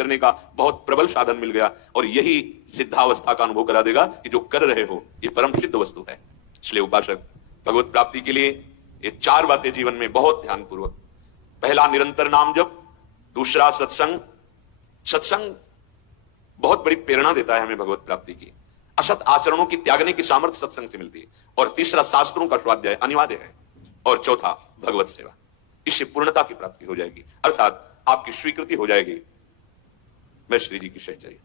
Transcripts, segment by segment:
करने का बहुत प्रबल साधन मिल गया, और यही सिद्धावस्था का अनुभव करा देगा कि जो कर रहे हो ये परम सिद्ध वस्तु है। इसलिए उपासक भगवत प्राप्ति के लिए ये 4 बातें जीवन में बहुत ध्यानपूर्वक, पहला निरंतर नाम जप, दूसरा सत्संग। सत्संग बहुत बड़ी प्रेरणा देता है हमें भगवत प्राप्ति की, असत आचरणों की त्यागने की सामर्थ्य सत्संग से मिलती है। और तीसरा शास्त्रों का स्वाध्याय अनिवार्य है। और चौथा भगवत सेवा, इससे पूर्णता की प्राप्ति हो जाएगी, अर्थात आपकी स्वीकृति हो जाएगी, मैं श्री जी की सहचर्य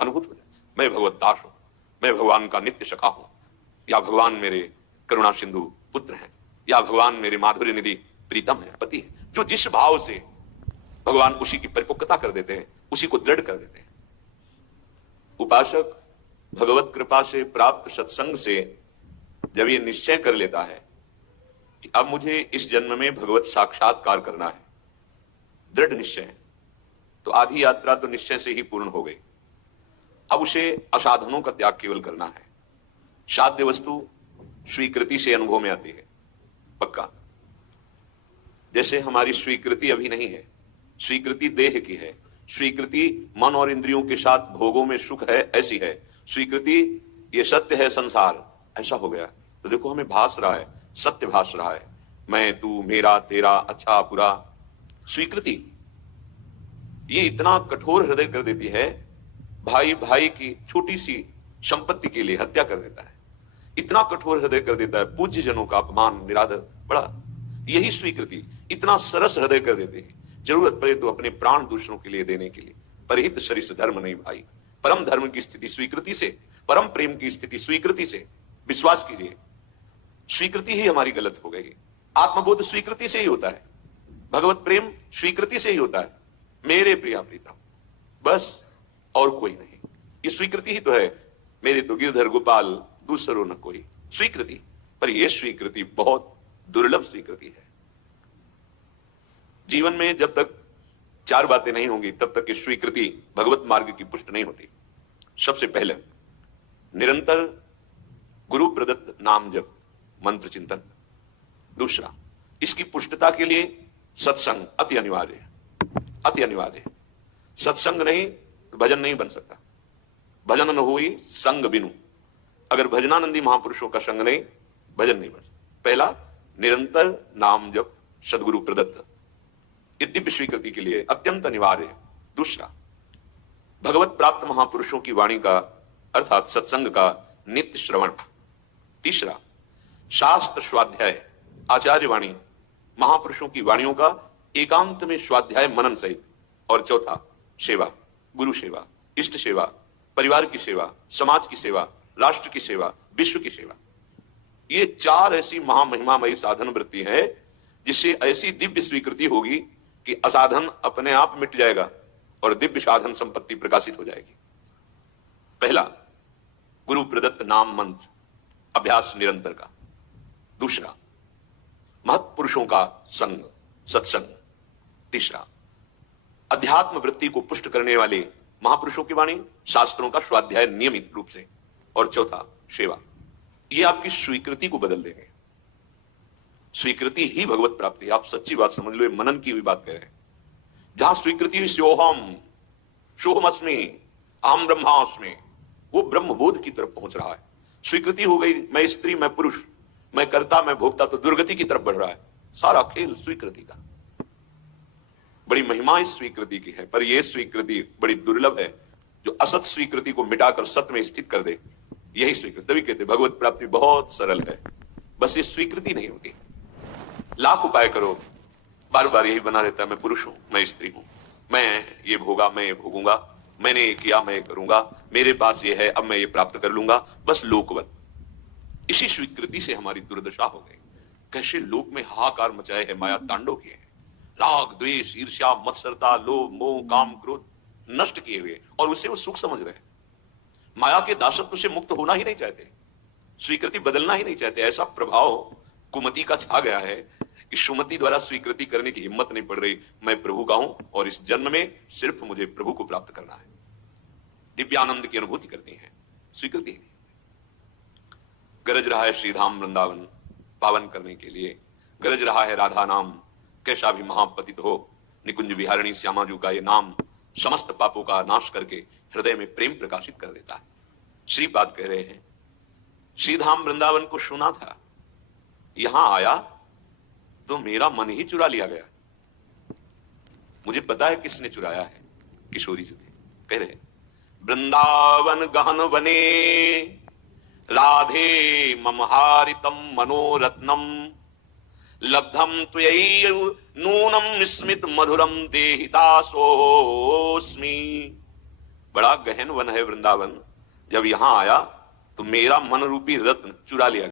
अनुभूत हो जाए, मैं भगवत दास हूं, मैं भगवान का नित्य सखा हूं, या भगवान मेरे करुणा सिंधु पुत्र हैं, या भगवान मेरे माधुर्य निधि प्रीतम है, पति है। जो जिस भाव से भगवान उसी की परिपक्वता कर देते हैं, उसी को दृढ़ कर देते हैं। उपासक भगवत कृपा से प्राप्त सत्संग से जब ये निश्चय कर लेता है कि अब मुझे इस जन्म में भगवत साक्षात्कार करना है, दृढ़ निश्चय है, तो आधी यात्रा तो निश्चय से ही पूर्ण हो गई। अब उसे असाधनों का त्याग केवल करना है। साध्य वस्तु स्वीकृति से अनुभव में आती है, पक्का। जैसे हमारी स्वीकृति अभी नहीं है, स्वीकृति देह की है, स्वीकृति मन और इंद्रियों के साथ भोगों में सुख है, ऐसी है स्वीकृति। ये सत्य है संसार, ऐसा हो गया। तो देखो हमें भास रहा है, सत्य भास रहा है, मैं तू मेरा तेरा अच्छा बुरा। स्वीकृति ये इतना कठोर हृदय कर देती है, भाई भाई की छोटी सी संपत्ति के लिए हत्या कर देता है, इतना कठोर हृदय कर देता है, पूज्य जनों का अपमान निरादर बड़ा। यही स्वीकृति इतना सरस हृदय कर देते हैं, जरूरत पड़े तो अपने प्राण दूसरों के लिए देने के लिए। परहित सरिस धर्म नहीं भाई। परम धर्म की स्थिति स्वीकृति से, परम प्रेम की स्थिति स्वीकृति से। विश्वास कीजिए, स्वीकृति ही हमारी गलत हो गई। आत्मबोध स्वीकृति से ही होता है, भगवत प्रेम स्वीकृति से ही होता है, मेरे प्रिया प्रीतम, बस और कोई नहीं। ये स्वीकृति ही तो है, मेरे तो गिरधर गोपाल दूसरो न कोई। स्वीकृति, पर यह स्वीकृति बहुत दुर्लभ स्वीकृति है। जीवन में जब तक 4 बातें नहीं होंगी तब तक ये स्वीकृति भगवत मार्ग की पुष्ट नहीं होती। सबसे पहले निरंतर गुरु प्रदत्त नाम जप, मंत्र चिंतन। दूसरा, इसकी पुष्टता के लिए सत्संग अति अनिवार्य है, अति अनिवार्य है। सत्संग नहीं तो भजन नहीं बन सकता। भजन न हुई संग बिनु। अगर भजनानंदी महापुरुषों का संग नहीं, भजन नहीं बन सकता। पहला, निरंतर नाम जप सदगुरु प्रदत्त, ये दिव्य स्वीकृति के लिए अत्यंत अनिवार्य है। दूसरा, भगवत प्राप्त महापुरुषों की वाणी का अर्थात सत्संग का नित्य श्रवण। तीसरा, शास्त्र स्वाध्याय, आचार्य वाणी महापुरुषों की वाणियों का एकांत में स्वाध्याय मनन सहित। और चौथा, सेवा, गुरु सेवा, इष्ट सेवा, परिवार की सेवा, समाज की सेवा, राष्ट्र की सेवा, विश्व की सेवा। ये 4 ऐसी महामहिमामयी साधन वृत्ति है जिससे ऐसी दिव्य स्वीकृति होगी कि असाधन अपने आप मिट जाएगा और दिव्य साधन संपत्ति प्रकाशित हो जाएगी। पहला, गुरु प्रदत्त नाम मंत्र, अभ्यास निरंतर का। दूसरा, महत्पुरुषों का संग, सत्संग। तीसरा, अध्यात्म वृत्ति को पुष्ट करने वाले महापुरुषों की वाणी, शास्त्रों का स्वाध्याय नियमित रूप से। और चौथा, सेवा। ये आपकी स्वीकृति को बदल देंगे। स्वीकृति ही भगवत प्राप्ति। आप सच्ची बात समझ लो, मनन की हुई बात कह रहे हैं। जहां स्वीकृति हुई सोहम, सोहमस्मि, अहम ब्रह्मास्मि, वो ब्रह्मबोध की तरफ पहुंच रहा है। स्वीकृति हो गई, मैं स्त्री, मैं पुरुष, मैं कर्ता, मैं भोक्ता, तो दुर्गति की तरफ बढ़ रहा है। सारा खेल स्वीकृति का। बड़ी महिमा इस स्वीकृति की है, पर यह स्वीकृति बड़ी दुर्लभ है जो असत स्वीकृति को मिटाकर सत्य में स्थित कर दे। यही स्वीकृति, तभी कहते भगवत प्राप्ति बहुत सरल है, बस ये स्वीकृति नहीं होती। लाख उपाय करो, बार बार यही बना रहता है, मैं पुरुष हूं, मैं स्त्री हूं, मैं ये भोगा, मैं ये भोगूंगा, मैंने ये किया, मैं ये करूंगा, मेरे पास ये है, अब मैं ये प्राप्त कर लूंगा, बस लोकवत। इसी स्वीकृति से हमारी दुर्दशा हो गई। कैसे लोक में हाहाकार मचाए है, माया तांडव किए हैं, राग द्वेष ईर्ष्या मत्सरता लोभ मोह काम क्रोध नष्ट किए हुए, और उसे वो सुख समझ रहे हैं। माया के दासत्व से मुक्त होना ही नहीं चाहते, स्वीकृति बदलना ही नहीं चाहते। ऐसा प्रभाव कुमति का छा गया है कि सुमति द्वारा स्वीकृति करने की हिम्मत नहीं पड़ रही। मैं प्रभु का हूं और इस जन्म में सिर्फ मुझे प्रभु को प्राप्त करना है, दिव्यानंद की अनुभूति करनी है, स्वीकृति नहीं। गरज रहा है श्रीधाम वृंदावन पावन करने के लिए, गरज रहा है राधा नाम, कैसा भी महापतित हो, निकुंज विहारिणी श्यामाजू का ये नाम समस्त पापों का नाश करके हृदय में प्रेम प्रकाशित कर देता है। श्रीपाद कह रहे हैं, श्रीधाम वृंदावन को सुना था, यहां आया तो मेरा मन ही चुरा लिया गया। मुझे पता है किसने चुराया है, किशोरी जी ने। कह रहे वृंदावन गहन वने राधे ममहारितम मनोरत्नम लब्धम त्वयि नूनम स्मित मधुरम देहितासोस्मि। बड़ा गहन वन है वृंदावन, जब यहां आया तो मेरा मन रूपी रत्न चुरा लिया।